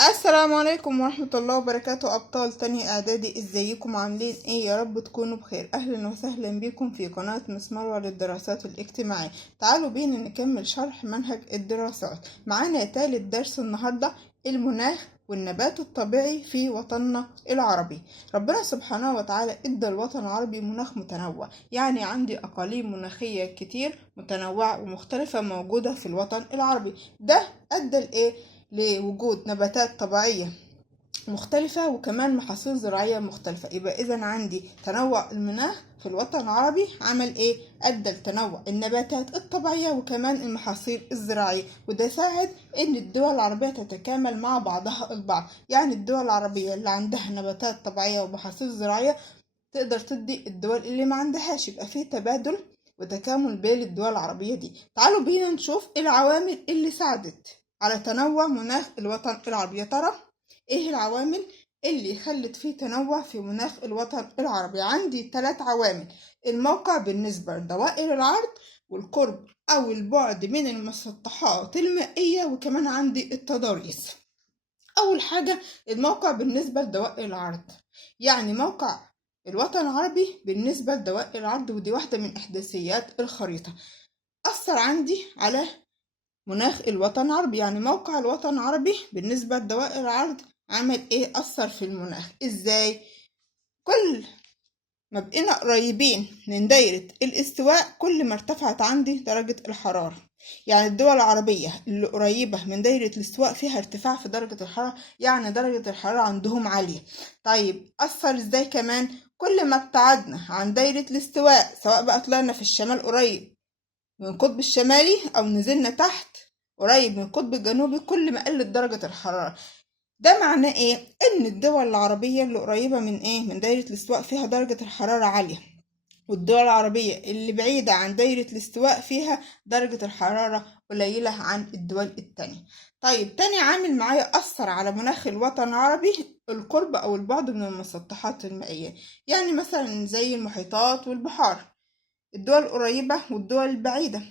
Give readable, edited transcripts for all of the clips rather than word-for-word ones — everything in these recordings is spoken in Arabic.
السلام عليكم ورحمة الله وبركاته. أبطال تانية إعدادي، ازيكم عاملين ايه؟ يا رب تكونوا بخير. أهلا وسهلا بكم في قناة مس مروة للدراسات الاجتماعية. تعالوا بينا نكمل شرح منهج الدراسات. معانا تالت درس النهاردة، المناخ والنبات الطبيعي في وطننا العربي. ربنا سبحانه وتعالى ادى الوطن العربي مناخ متنوع، يعني عندي أقاليم مناخية كتير متنوعة ومختلفة موجودة في الوطن العربي. ده أدى لإيه؟ لوجود نباتات طبيعية مختلفة وكمان محاصيل زراعية مختلفة. يبقى إذا عندي تنوع المناخ في الوطن العربي عمل إيه؟ أدى لتنوع النباتات الطبيعية وكمان المحاصيل الزراعية، وده ساعد إن الدول العربية تتكامل مع بعضها البعض. يعني الدول العربية اللي عندها نباتات طبيعية ومحاصيل زراعية تقدر تدي الدول اللي ما عندهاش، يبقى فيه تبادل وتكامل بين الدول العربية دي. تعالوا بينا نشوف العوامل اللي ساعدت على تنوع مناخ الوطن العربي. يا ترى ايه العوامل اللي خلت فيه تنوع في مناخ الوطن العربي؟ عندي 3 عوامل: الموقع بالنسبة لدوائر العرض، والقرب او البعد من المسطحات المائية، وكمان عندي التضاريس. اول حاجة الموقع بالنسبة لدوائر العرض، يعني موقع الوطن العربي بالنسبة لدوائر العرض، ودي واحدة من إحداثيات الخريطة، أثر عندي على مناخ الوطن العربي. يعني موقع الوطن العربي بالنسبة لدوائر العرض عمل إيه؟ أثر في المناخ. إزاي؟ كل ما بقينا قريبين من دايرة الاستواء كل ما ارتفعت عندي درجة الحرارة. يعني الدول العربية اللي قريبة من دايرة الاستواء فيها ارتفاع في درجة الحرارة، يعني درجة الحرارة عندهم عالية. طيب أثر ازاي كمان؟ كل ما ابتعدنا عن دايرة الاستواء، سواء بقى طلعنا في الشمال قريب من القطب الشمالي أو نزلنا تحت قريب من القطب الجنوبي، كل ما قلت درجة الحرارة. ده معناه ايه؟ ان الدول العربية اللي قريبة من ايه؟ من دايرة الاستواء فيها درجة الحرارة عالية، والدول العربية اللي بعيدة عن دايرة الاستواء فيها درجة الحرارة قليلة عن الدول التانية. طيب تاني عامل معايا أثر على مناخ الوطن العربي، القرب أو البعد من المسطحات المائية. يعني مثلا زي المحيطات والبحار، الدول القريبة والدول البعيدة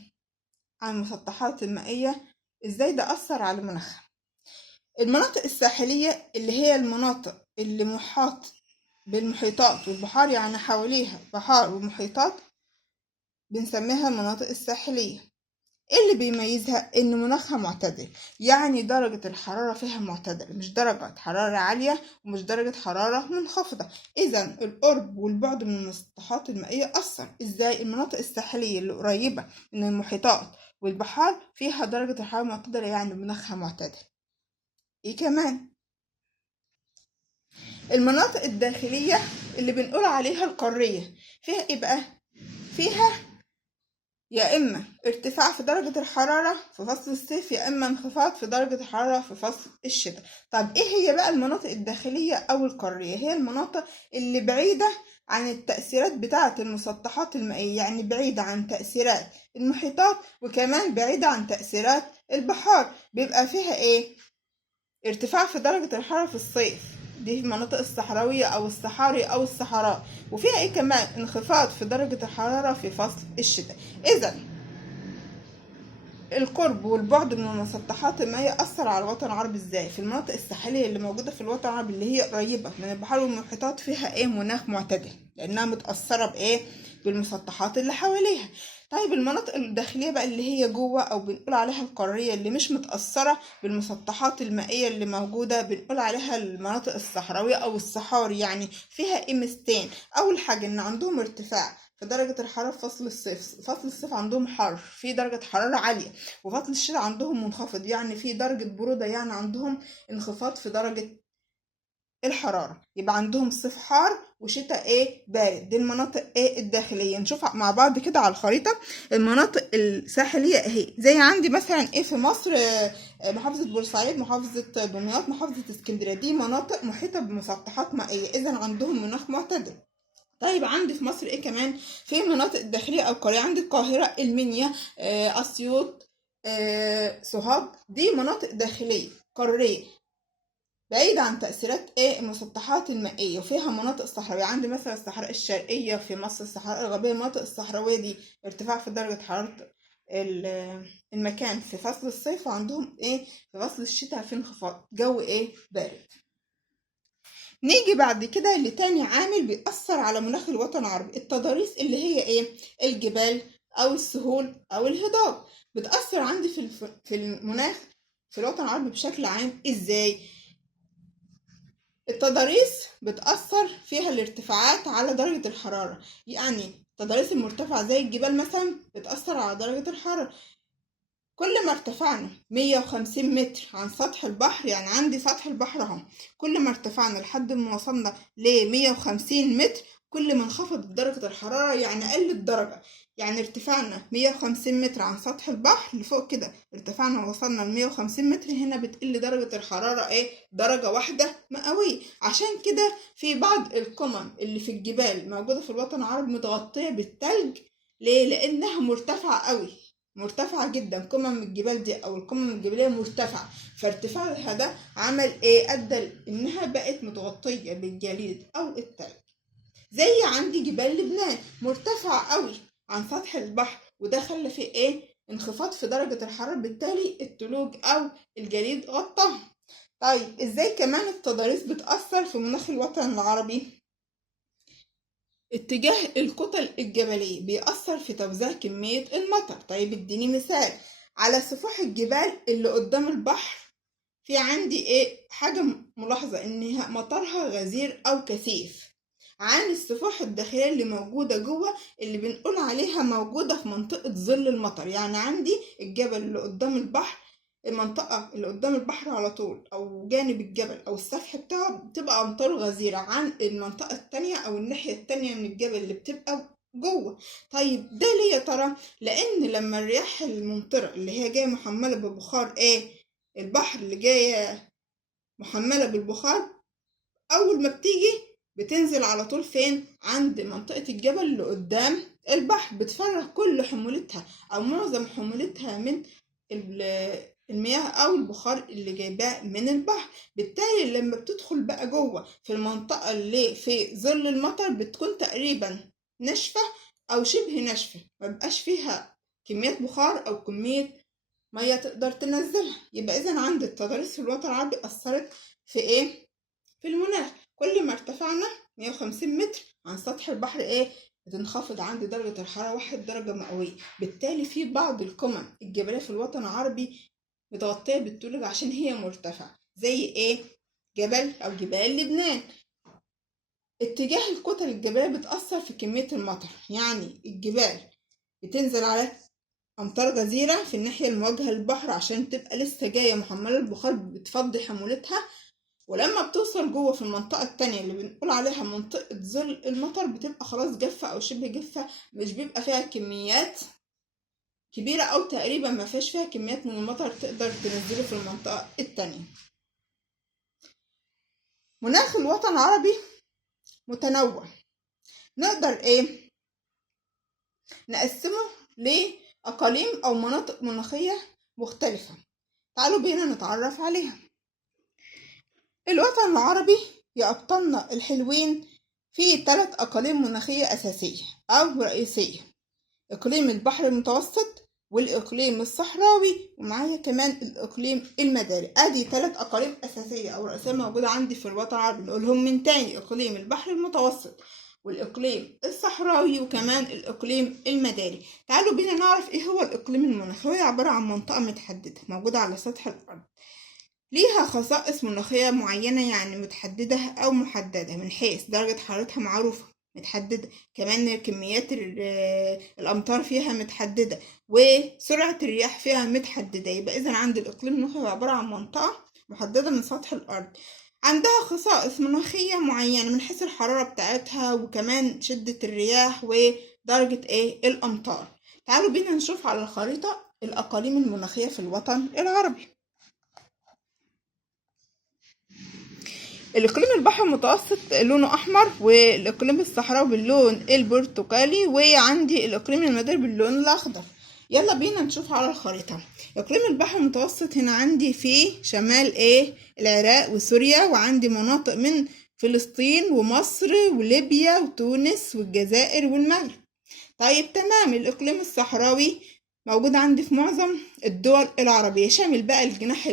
عن المسطحات المائية. ازاي ده أثر على مناخها؟ المناطق الساحلية اللي هي المناطق اللي محاط بالمحيطات والبحار، يعني حواليها بحار ومحيطات، بنسميها المناطق الساحلية. ايه اللي بيميزها؟ ان مناخها معتدل، يعني درجة الحرارة فيها معتدلة، مش درجة حرارة عالية ومش درجة حرارة منخفضة. اذا القرب والبعد من المسطحات المائية اثر. ازاي؟ المناطق الساحلية اللي قريبة من المحيطات والبحار فيها درجة الحرارة معتدلة، يعني مناخها معتدل. ايه كمان؟ المناطق الداخلية اللي بنقول عليها القارية فيها ايه بقى؟ فيها يا اما ارتفاع في درجة الحرارة في فصل الصيف، يا اما انخفاض في درجة الحرارة في فصل الشتاء. طب ايه هي بقى المناطق الداخلية او القارية؟ هي المناطق اللي بعيدة عن التأثيرات بتاعة المسطحات المائية، يعني بعيدة عن تأثيرات المحيطات وكمان بعيدة عن تأثيرات البحار. بيبقى فيها ايه؟ ارتفاع في درجة الحرارة في الصيف، دي المناطق الصحراوية أو الصحاري أو الصحراء. وفيها ايه كمان؟ انخفاض في درجة الحرارة في فصل الشتاء. إذا القرب والبعد من المسطحات المائية أثر على الوطن العربي ازاي؟ في المناطق الساحلية اللي موجودة في الوطن العربي اللي هي قريبة من البحار والمحيطات فيها ايه؟ مناخ معتدل، لأنها متأثرة بإيه؟ بالمسطحات اللي حواليها. طيب المناطق الداخلية بقى اللي هي جوه أو بنقول عليها القارية اللي مش متأثرة بالمسطحات المائية اللي موجودة، بنقول عليها المناطق الصحراوية أو الصحاري. يعني فيها ايه ميزتين: أول حاجة إن عندهم ارتفاع في درجة الحرارة في فصل الصيف. فصل الصيف عندهم حر، في درجة حرارة عالية، وفصل الشتاء عندهم منخفض، يعني في درجة برودة، يعني عندهم انخفاض في درجة الحرارة. يبقى عندهم صيف حار وشتاء ايه؟ بارد. دي المناطق ايه؟ الداخلية. نشوف مع بعض كده على الخريطة المناطق الساحلية اهي. زي عندي مثلا ايه في مصر، محافظة بورسعيد، محافظة دمياط، محافظة اسكندرية، دي مناطق محيطة بمسطحات مائية، اذا عندهم مناخ معتدل. طيب عندي في مصر ايه كمان؟ في مناطق داخلية او قرية، عندي القاهرة، المنيا، اسيوط، سوهاج، دي مناطق داخلية قارية بعيدة عن تأثيرات ايه؟ المسطحات المائية، وفيها مناطق صحراوية. عندي مثلا الصحراء الشرقية في مصر، الصحراء الغربية. المناطق الصحراوية دي ارتفاع في درجة حرارة المكان في فصل الصيف، وعندهم ايه في فصل الشتاء في انخفاض جو ايه بارد. نيجي بعد كده لتاني عامل بيأثر على مناخ الوطن العربي، التضاريس اللي هي ايه الجبال او السهول او الهضاب. بتأثر عندي في المناخ في الوطن العربي بشكل عام ازاي؟ التضاريس بتأثر فيها الارتفاعات على درجة الحرارة، يعني التضاريس المرتفعة زي الجبال مثلا بتأثر على درجة الحرارة. كل ما ارتفعنا 150 متر عن سطح البحر، يعني عندي سطح البحر اهو، كل ما ارتفعنا لحد ما وصلنا ل 150 متر كل ما انخفضت درجة الحرارة، يعني قلت درجة. يعني ارتفعنا 150 متر عن سطح البحر لفوق كده، ارتفعنا ووصلنا ل 150 متر، هنا بتقل درجة الحرارة ايه درجة واحدة مئوية. عشان كده في بعض القمم اللي في الجبال موجودة في الوطن العربي متغطية بالتلج. ليه؟ لأنها مرتفعة قوي، مرتفعة جدا. قمم الجبال دي او القمم الجبلية مرتفعة، فارتفاعها ده عمل ايه ادى انها بقت متغطية بالجليد او التلج. زي عندي جبال لبنان مرتفعة قوي عن سطح البحر، وده خلى فيه ايه انخفاض في درجة الحرارة، بالتالي التلوج او الجليد غطاها. طيب ازاي كمان التضاريس بتأثر في مناخ الوطن العربي؟ اتجاه الكتل الجبلية بيأثر في توزيع كمية المطر. طيب اديني مثال على سفوح الجبال اللي قدام البحر، في عندي ايه حاجة ملاحظة ان مطرها غزير او كثيف عن السفوح الداخلية اللي موجودة جوه، اللي بنقول عليها موجودة في منطقة ظل المطر. يعني عندي الجبل اللي قدام البحر، المنطقة اللي قدام البحر على طول أو جانب الجبل أو السفح بتاعه بتبقى أمطار غزيرة عن المنطقة التانية أو الناحية التانية من الجبل اللي بتبقى جوه. طيب ده ليه يا ترى؟ لأن لما الرياح الممطرة اللي هي جاية محملة ببخار البحر اللي جاية محملة بالبخار، أول ما بتيجي بتنزل على طول فين؟ عند منطقة الجبل اللي قدام البحر، بتفرغ كل حمولتها أو معظم حمولتها من المياه أو البخار اللي جايباه من البحر. بالتالي لما بتدخل بقى جوه في المنطقة اللي في ظل المطر بتكون تقريبا ناشفة أو شبه ناشفة، مبقاش فيها كميات بخار أو كمية مية تقدر تنزلها. يبقى إذا عند التضاريس في الوطن العربي أثرت في في المناخ. كل ما ارتفعنا 150 متر عن سطح البحر بتنخفض عند درجة الحرارة 1 درجة مئوية. بالتالي في بعض القمم الجبلية في الوطن العربي متغطية بالتلوج عشان هي مرتفعة، زي جبل أو جبال لبنان. اتجاه الكتل الجبلية بتأثر في كمية المطر، يعني الجبال بتنزل على أمطار غزيرة في الناحية المواجهة للبحر عشان تبقى لسه جاية محملة البخار، بتفضي حمولتها، ولما بتوصل جوه في المنطقة التانية اللي بنقول عليها منطقة ظل المطر بتبقى خلاص جافة أو شبه جافة، مش بيبقى فيها كميات كبيرة أو تقريبا ما فيهاش فيها كميات من المطر تقدر تنزله في المنطقة التانية. مناخ الوطن العربي متنوع، نقدر نقسمه لأقاليم أو مناطق مناخية مختلفة. تعالوا بينا نتعرف عليها. الوطن العربي يا أبطالنا الحلوين فيه 3 أقاليم مناخية أساسية أو رئيسية: إقليم البحر المتوسط، والإقليم الصحراوي، ومعايا كمان الإقليم المداري. أدي 3 أقاليم أساسية أو رئيسية موجودة عندي في الوطن العربي. نقولهم من تاني: إقليم البحر المتوسط، والإقليم الصحراوي، وكمان الإقليم المداري. تعالوا بينا نعرف إيه هو الإقليم المناخي. هو عبارة عن منطقة متحددة موجودة على سطح الأرض، ليها خصائص مناخية معينة، يعني متحددة أو محددة من حيث درجة حرارتها معروفة متحددة، كمان كميات الأمطار فيها متحددة، وسرعة الرياح فيها متحددة. يبقى إذا عند الإقليم المناخي عبارة عن منطقة محددة من سطح الأرض، عندها خصائص مناخية معينة من حيث الحرارة بتاعتها، وكمان شدة الرياح ودرجة الأمطار. تعالوا بينا نشوف على الخريطة الأقاليم المناخية في الوطن العربي. الإقليم البحر المتوسط لونه أحمر، والإقليم الصحراوي باللون البرتقالي، وعندي الإقليم المداري باللون الأخضر. يلا بينا نشوف على الخريطة. إقليم البحر المتوسط هنا عندي في شمال العراق وسوريا، وعندي مناطق من فلسطين ومصر وليبيا وتونس والجزائر والمغرب. طيب تمام. الإقليم الصحراوي موجود عندي في معظم الدول العربية، شامل بقى الجناح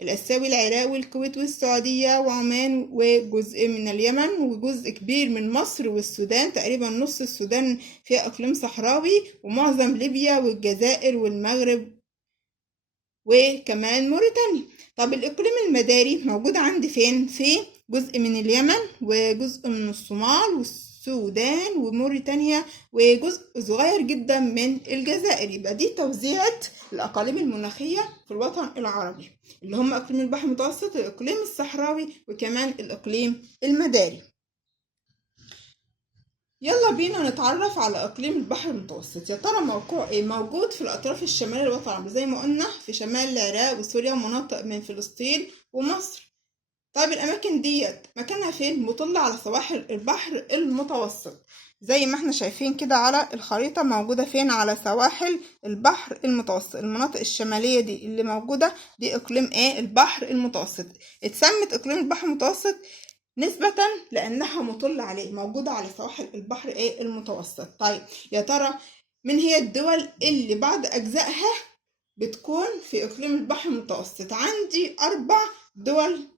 الآسيوي، العراق والكويت والسعودية وعمان وجزء من اليمن وجزء كبير من مصر والسودان، تقريبا نص السودان فيها إقليم صحراوي، ومعظم ليبيا والجزائر والمغرب وكمان موريتانيا. طب الإقليم المداري موجود عندي فين؟ في جزء من اليمن وجزء من الصومال والسودان وموريتانيا وجزء صغير جدا من الجزائر. يبقى دي توزيعة الأقاليم المناخية في الوطن العربي، اللي هم إقليم البحر المتوسط، الإقليم الصحراوي، وكمان الإقليم المداري. يلا بينا نتعرف على إقليم البحر المتوسط. يا ترى موقعه إيه؟ موجود في الأطراف الشمالية للوطن العربي زي ما قلنا، في شمال العراق وسوريا ومناطق من فلسطين ومصر. طيب الأماكن ديت مكانها فين؟ مطلة على سواحل البحر المتوسط، زي ما احنا شايفين كده على الخريطة، موجودة فين؟ على سواحل البحر المتوسط. المناطق الشمالية دي اللي موجودة دي إقليم البحر المتوسط. اتسمت إقليم البحر المتوسط نسبة لأنها مطلة عليه، موجودة على سواحل البحر المتوسط. طيب يا ترى من هي الدول اللي بعض أجزائها بتكون في إقليم البحر المتوسط؟ عندي 4 دول: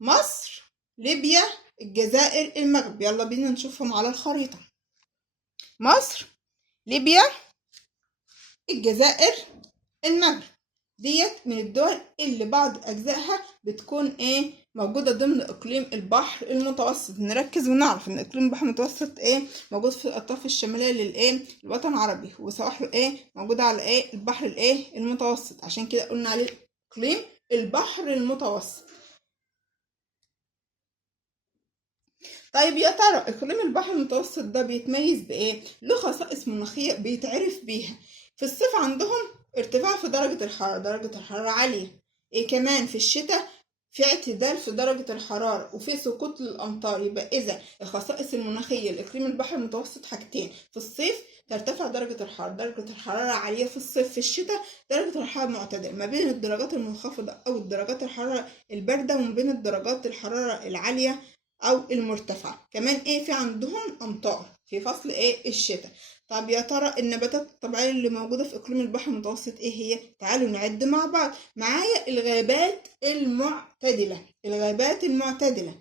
مصر، ليبيا، الجزائر، المغرب. يلا بينا نشوفهم على الخريطة. مصر، ليبيا، الجزائر، المغرب. ديت من الدول اللي بعض أجزائها بتكون موجودة ضمن إقليم البحر المتوسط. نركز ونعرف إن إقليم البحر المتوسط موجود في الأطراف الشمالية للوطن العربي، وسواحله موجودة على البحر المتوسط، عشان كده قلنا عليه إقليم البحر المتوسط. طيب يا ترى إقليم البحر المتوسط ده بيتميز بإيه؟ له خصائص مناخية بيتعرف بيها. في الصيف عندهم ارتفاع في درجة الحرارة، درجة الحرارة عالية. كمان في الشتاء في اعتدال في درجة الحرارة وفي سقوط للأمطار. يبقى إذا الخصائص المناخية لإقليم البحر المتوسط حاجتين: في الصيف ترتفع درجة الحرارة، درجة الحرارة عالية في الصيف، في الشتاء درجة الحرارة معتدلة ما بين الدرجات المنخفضة أو الدرجات الحرارة الباردة وما بين الدرجات الحرارة العالية أو المرتفعة. كمان في عندهم أمطار في فصل الشتاء. طب يا ترى النباتات الطبيعية اللي موجودة في إقليم البحر المتوسط هي؟ تعالوا نعد مع بعض. معايا الغابات المعتدلة. الغابات المعتدلة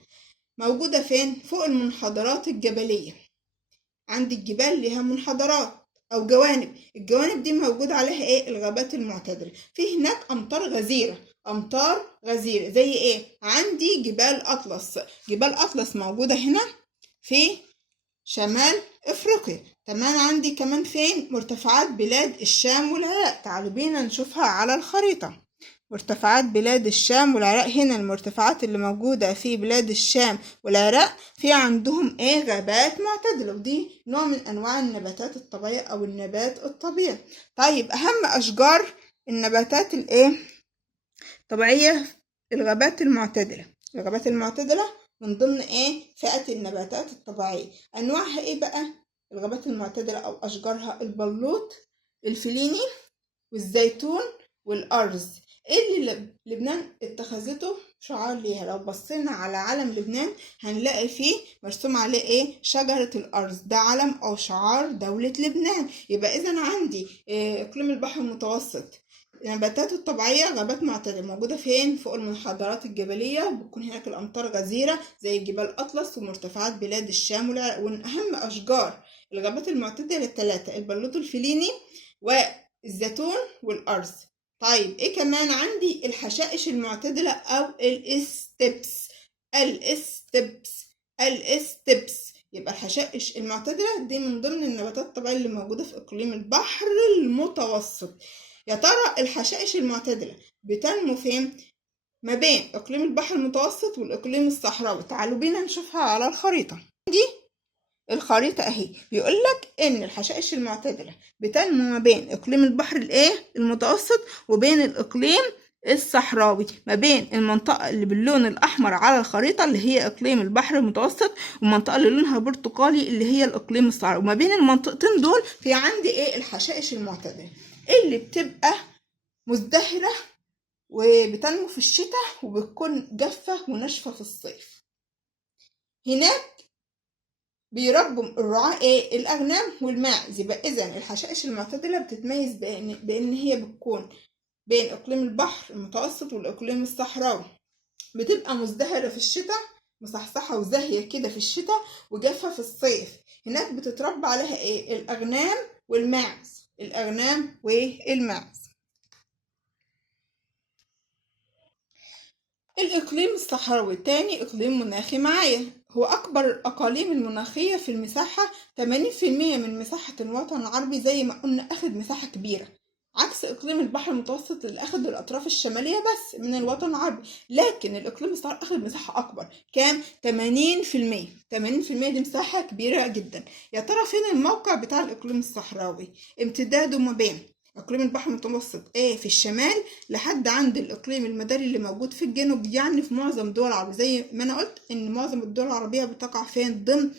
موجودة فين؟ فوق المنحدرات الجبلية. عندي الجبال لها منحدرات أو جوانب، الجوانب دي موجود عليها الغابات المعتدلة. في هناك أمطار غزيرة، أمطار غزيرة زي عندي جبال أطلس. جبال أطلس موجودة هنا في شمال أفريقيا. تمام. عندي كمان فين؟ مرتفعات بلاد الشام والعراق. تعالوا بينا نشوفها على الخريطة. مرتفعات بلاد الشام والعراق. هنا المرتفعات اللي موجودة في بلاد الشام والعراق في عندهم غابات معتدلة، ودي نوع من أنواع النباتات الطبيعية أو النبات الطبيعي. طيب أهم أشجار النباتات طبيعية الغابات المعتدلة. الغابات المعتدلة من ضمن فئة النباتات الطبيعية. أنواعها بقى الغابات المعتدلة أو أشجارها؟ البلوط، الفليني، والزيتون، والأرز. اللي لبنان اتخذته شعار ليها. لو بصينا على علم لبنان هنلاقي فيه مرسوم عليه شجرة الأرز. ده علم أو شعار دولة لبنان. يبقى إذا عندي إقليم البحر المتوسط نباتاته الطبيعية غابات معتدلة موجودة فين؟ فوق المنحدرات الجبلية، بتكون هناك الأمطار غزيرة زي جبال أطلس ومرتفعات بلاد الشام والعراق. ومن أهم أشجار الغابات المعتدلة 3: البلوط، الفليني، والزيتون، والأرز. طيب كمان عندي الحشائش المعتدلة أو الإستبس. الإستبس. يبقى الحشائش المعتدلة دي من ضمن النباتات الطبيعية اللي موجودة في إقليم البحر المتوسط. يا ترى الحشائش المعتدلة بتنمو فين؟ ما بين إقليم البحر المتوسط والإقليم الصحراوي. تعالوا بينا نشوفها على الخريطة. دي الخريطة أهي. بيقولك إن الحشائش المعتدلة بتنمو ما بين إقليم البحر المتوسط وبين الإقليم الصحراوي، ما بين المنطقة اللي باللون الأحمر على الخريطة اللي هي إقليم البحر المتوسط، والمنطقة اللي لونها برتقالي اللي هي الإقليم الصحراوي. وما بين المنطقتين دول في عندي الحشائش المعتدلة اللي بتبقى مزدهرة وبتنمو في الشتاء وبتكون جافة وناشفة في الصيف. هناك بيربوا الرعاة ايه؟ الأغنام والماعز. يبقى إذا الحشائش المعتدلة بتتميز بإن هي بتكون بين إقليم البحر المتوسط والإقليم الصحراوي. بتبقى مزدهرة في الشتاء، مصحصحة وزاهية كده في الشتاء، وجافة في الصيف. هناك بتتربى عليها ايه؟ الأغنام والماعز. الأغنام والماعز. الإقليم الصحراوي التاني إقليم مناخي معايا، هو أكبر الأقاليم المناخية في المساحة. 80% من مساحة الوطن العربي زي ما قلنا أخد مساحة كبيرة، عكس إقليم البحر المتوسط اللي أخد الأطراف الشمالية بس من الوطن العربي. لكن الإقليم الصحراوي أخد مساحة أكبر، كام؟ 80%. 80% دي مساحة كبيرة جدا. يا ترى فين الموقع بتاع الإقليم الصحراوي؟ امتداده ما بين إقليم البحر المتوسط في الشمال لحد عند الإقليم المداري اللي موجود في الجنوب، يعني في معظم الدول العربية. زي ما أنا قلت إن معظم الدول العربية بتقع فين؟ ضمن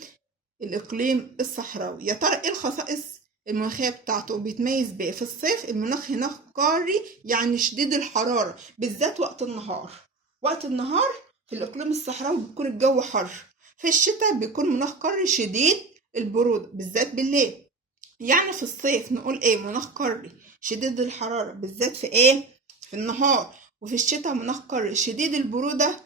الإقليم الصحراوي. يا ترى إيه الخصائص المناخية بتاعته؟ بيتميز بإيه؟ في الصيف المناخ هناك قاري، يعني شديد الحرارة بالذات وقت النهار. وقت النهار في الإقليم الصحراوي بيكون الجو حر. في الشتاء بيكون مناخ قاري شديد البرودة بالذات بالليل. يعني في الصيف نقول ايه؟ مناخ قاري شديد الحرارة بالذات في ايه؟ في النهار. وفي الشتاء مناخ قاري شديد البرودة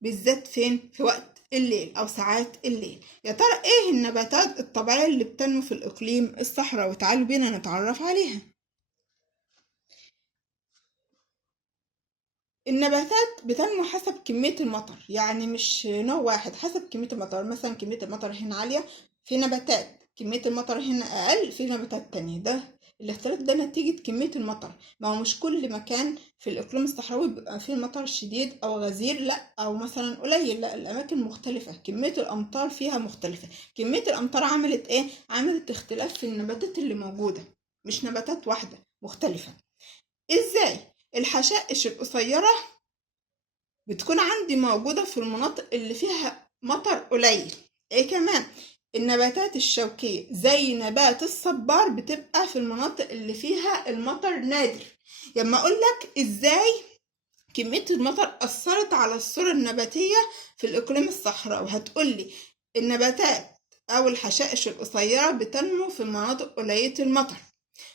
بالذات فين؟ في وقت الليل او ساعات الليل. يا ترى ايه النباتات الطبيعية اللي بتنمو في الاقليم الصحراوي؟ تعالوا بينا نتعرف عليها. النباتات بتنمو حسب كمية المطر، يعني مش نوع واحد، حسب كمية المطر. مثلا كمية المطر هنا عالية في نباتات، كمية المطر هنا أقل في نباتات تانية. ده الاختلاف ده نتيجة كمية المطر. ما هو مش كل مكان في الإقليم الصحراوي بيبقى فيه المطر شديد أو غزير، لأ، أو مثلا قليل، لأ، الأماكن مختلفة، كمية الأمطار فيها مختلفة. كمية الأمطار عملت إيه؟ عملت اختلاف في النباتات اللي موجودة، مش نباتات واحدة مختلفة. إزاي؟ الحشائش القصيرة بتكون عندي موجودة في المناطق اللي فيها مطر قليل. ايه كمان؟ النباتات الشوكية زي نبات الصبار بتبقى في المناطق اللي فيها المطر نادر. لما اقولك ازاي كمية المطر أثرت على الصورة النباتية في الإقليم الصحراوي، هتقولي النباتات أو الحشائش القصيرة بتنمو في مناطق قليلة المطر،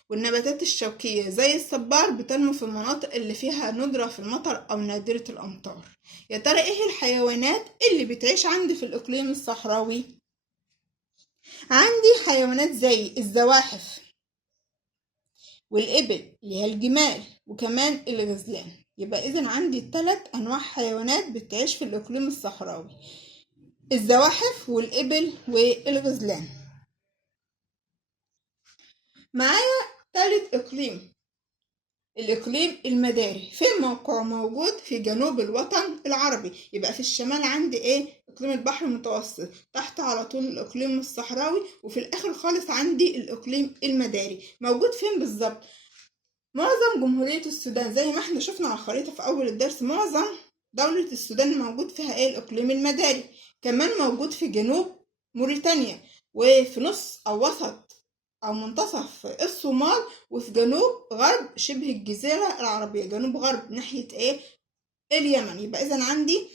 والنباتات الشوكية زي الصبار بتنمو في المناطق اللي فيها ندرة في المطر أو نادرة الأمطار. يا ترى إيه الحيوانات اللي بتعيش عندي في الإقليم الصحراوي؟ عندي حيوانات زي الزواحف والإبل اللي هي الجمال، وكمان الغزلان. يبقى إذن عندي 3 أنواع حيوانات بتعيش في الإقليم الصحراوي: الزواحف والإبل والغزلان. معايا تالت إقليم، الإقليم المداري. فين موقعه؟ موجود في جنوب الوطن العربي. يبقى في الشمال عندي إيه؟ إقليم البحر المتوسط، تحت على طول الإقليم الصحراوي، وفي الآخر خالص عندي الإقليم المداري. موجود فين بالظبط؟ معظم جمهورية السودان زي ما احنا شفنا على الخريطة في أول الدرس، معظم دولة السودان موجود فيها إيه؟ الإقليم المداري. كمان موجود في جنوب موريتانيا، وفي نص أو وسط أو منتصف الصومال، وفي جنوب غرب شبه الجزيرة العربية، جنوب غرب ناحية إيه؟ اليمن. يبقى إذا عندي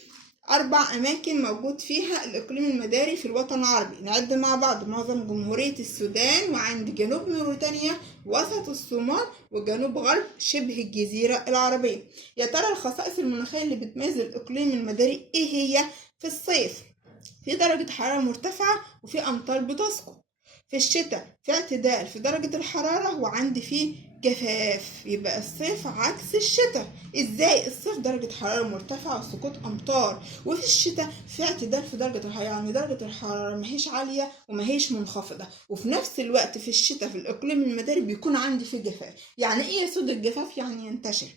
4 أماكن موجود فيها الإقليم المداري في الوطن العربي. نعد مع بعض: معظم جمهورية السودان، وعندي جنوب موريتانيا، وسط الصومال، وجنوب غرب شبه الجزيرة العربية. يا ترى الخصائص المناخية اللي بتميز الإقليم المداري إيه هي؟ في الصيف في درجة حرارة مرتفعة وفي أمطار بتسقط. في الشتاء في اعتدال في درجة الحرارة وعندي فيه جفاف. يبقى الصيف عكس الشتاء. ازاي؟ الصيف درجة حرارة مرتفعة وسقوط أمطار، وفي الشتاء في اعتدال في درجة الحرارة، يعني درجة الحرارة ماهيش عالية وماهيش منخفضة. وفي نفس الوقت في الشتاء في الإقليم المداري بيكون عندي فيه جفاف. يعني ايه يسود الجفاف؟ يعني ينتشر.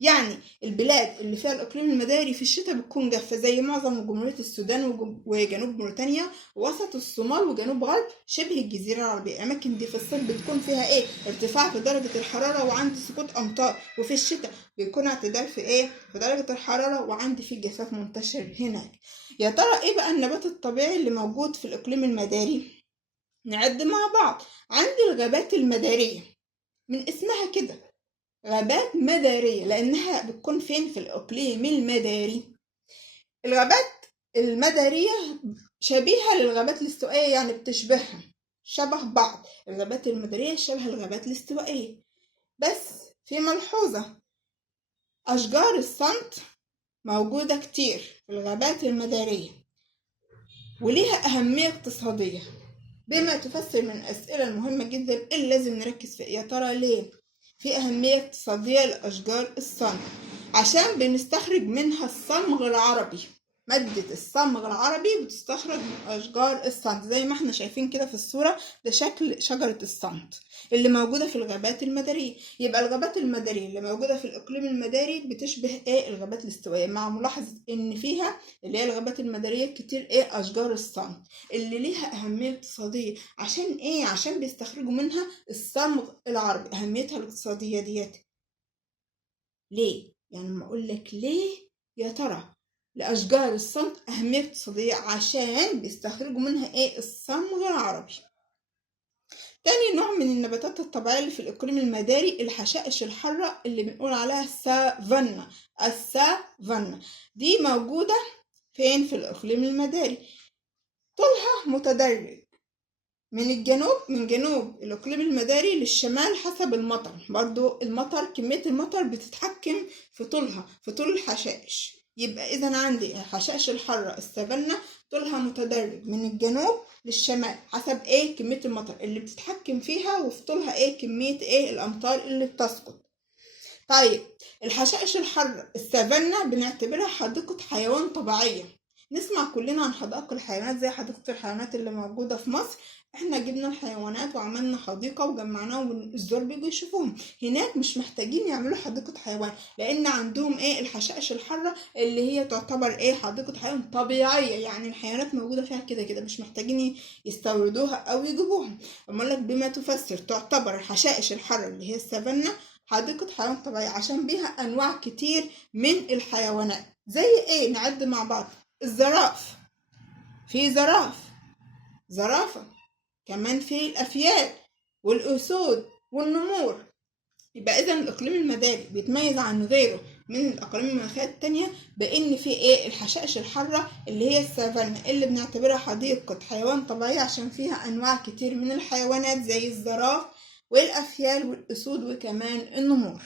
يعني البلاد اللي فيها الإقليم المداري في الشتاء بتكون جافة، زي معظم جمهورية السودان وجنوب موريتانيا، وسط الصومال، وجنوب غرب شبه الجزيرة العربية. الأماكن دي في الصيف بتكون فيها إيه؟ ارتفاع في درجة الحرارة وعندي سقوط أمطار، وفي الشتاء بيكون اعتدال في إيه؟ في درجة الحرارة وعندي فيه جفاف منتشر هناك. يا ترى إيه بقى النبات الطبيعي اللي موجود في الإقليم المداري؟ نعد مع بعض. عندي الغابات المدارية، من اسمها كده غابات مدارية، لأنها بتكون فين؟ في الإقليم المداري. الغابات المدارية شبيهة للغابات الاستوائية، يعني بتشبهها، شبه بعض. الغابات المدارية شبه الغابات الاستوائية، بس في ملحوظة: أشجار الصمت موجودة كتير في الغابات المدارية وليها أهمية اقتصادية، بما تفسر من الأسئلة المهمة جدا اللي لازم نركز فيها. يا ترى ليه في أهمية اقتصادية لأشجار الصمغ؟ عشان بنستخرج منها الصمغ العربي. مادة الصمغ العربي بتستخرج من أشجار الصمت، زي ما احنا شايفين كده في الصورة، ده شكل شجرة الصمت اللي موجودة في الغابات المدارية. يبقى الغابات المدارية اللي موجودة في الإقليم المداري بتشبه ايه؟ الغابات الاستوائية، مع ملاحظة إن فيها اللي هي الغابات المدارية كتير ايه؟ أشجار الصمت اللي ليها أهمية اقتصادية. عشان ايه؟ عشان بيستخرجوا منها الصمغ العربي. أهميتها الاقتصادية ديت ليه؟ يعني لما أقول لك ليه يا ترى لأشجار الصمت أهمية اقتصادية، عشان بيستخرجوا منها ايه؟ الصمغ العربي. تاني نوع من النباتات الطبيعية اللي في الإقليم المداري الحشائش الحارة اللي بنقول عليها السافانا. السافانا دي موجودة فين؟ في الإقليم المداري. طولها متدرج من جنوب الإقليم المداري للشمال حسب المطر. برضو المطر، كمية المطر بتتحكم في طولها، في طول الحشائش. يبقى إذا عندي الحشائش الحارة السافانا طولها متدرج من الجنوب للشمال حسب ايه؟ كمية المطر اللي بتتحكم فيها، وفي طولها ايه؟ كمية ايه؟ الأمطار اللي بتسقط. طيب الحشائش الحارة السافانا بنعتبرها حديقة حيوان طبيعية. نسمع كلنا عن حدائق الحيوانات زي حديقة الحيوانات اللي موجودة في مصر. احنا جبنا الحيوانات وعملنا حديقة وجمعناهم والزوار بيجوا يشوفوهم. هناك مش محتاجين يعملوا حديقة حيوان، لان عندهم ايه؟ الحشائش الحارة اللي هي تعتبر ايه؟ حديقة حيوان طبيعية، يعني الحيوانات موجودة فيها كده كده، مش محتاجين يستوردوها او يجيبوها. اقول لك بما تفسر تعتبر الحشائش الحارة اللي هي السافانا حديقة حيوان طبيعية عشان بيها أنواع كتير من الحيوانات. زي إيه؟ نعد مع بعض: الزراف، في زرافة، كمان في الأفيال والأسود والنمور. يبقى إذا الإقليم المداري بيتميز عن غيره من الأقاليم المناخية التانية بإن في إيه؟ الحشائش الحارة اللي هي السافانا اللي بنعتبرها حديقة حيوان طبيعية عشان فيها أنواع كتير من الحيوانات زي الزراف والأفيال والأسود وكمان النمور.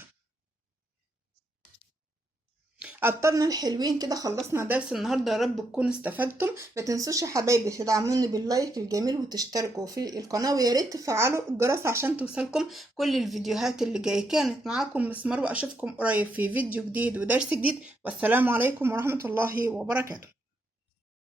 أبطالنا الحلوين، كده خلصنا درس النهاردة، يا رب تكونوا استفدتم. ما تنسوش يا حبايبي تدعموني باللايك الجميل وتشتركوا في القناة، ويا ريت تفعلوا الجرس عشان توصلكم كل الفيديوهات اللي جاية. كانت معاكم مسمار، وأشوفكم قريب في فيديو جديد ودرس جديد، والسلام عليكم ورحمة الله وبركاته.